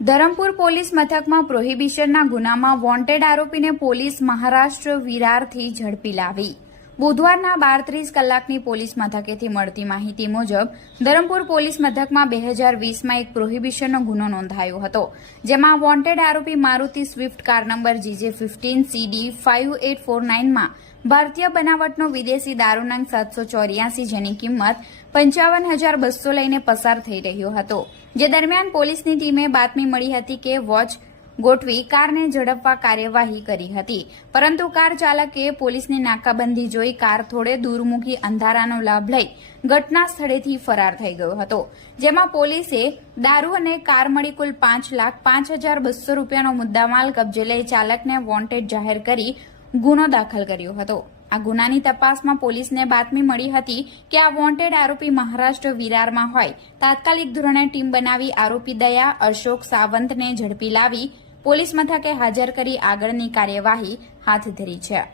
Dharampur police મથકમાં પ્રોહિબિશનના ગુનામાં wanted આરોપીને પોલીસ મહારાષ્ટ્ર વિરારથી ઝડપી લાવી. બુધવારના 12:30 કલાકની પોલીસ મથકેથી મળતી માહિતી મુજબ ધરમપુર પોલીસ મથકમાં 2020માં એક પ્રોહિબિશનનો ગુનો નોંધાયો હતો, જેમાં વોન્ટેડ આરોપી Maruti Swift car number GJ15CD 5849માં ભારતીય બનાવટનો વિદેશી દારૂ નંગ 784 જેની કિંમત 55,200 લઈને પસાર થઈ રહ્યો હતો. જે દરમિયાન પોલીસની ટીમે બાતમી મળી હતી કે વોચ ગોઠવી કારને ઝડપવા કાર્યવાહી કરી હતી, પરંતુ કાર ચાલકે પોલીસની નાકાબંધી જોઈ કાર થોડે દૂર મૂકી અંધારાનો લાભ લઈ ઘટના સ્થળેથી ફરાર થઈ ગયો હતો. જેમાં પોલીસે દારૂ અને કાર મળી કુલ 5,05,200 રૂપિયાનો મુદ્દામાલ કબજે લઈ ચાલકને વોન્ટેડ જાહેર કરી ગુનો દાખલ કર્યો હતો. આ ગુનાની તપાસમાં પોલીસને બાતમી મળી હતી કે આ વોન્ટેડ આરોપી મહારાષ્ટ્ર વિરારમાં હોય. તાત્કાલિક ધોરણે ટીમ બનાવી આરોપી દયા અશોક સાવંતને ઝડપી લાવી પોલીસ મથકે હાજર કરી આગળની કાર્યવાહી હાથ ધરી છે.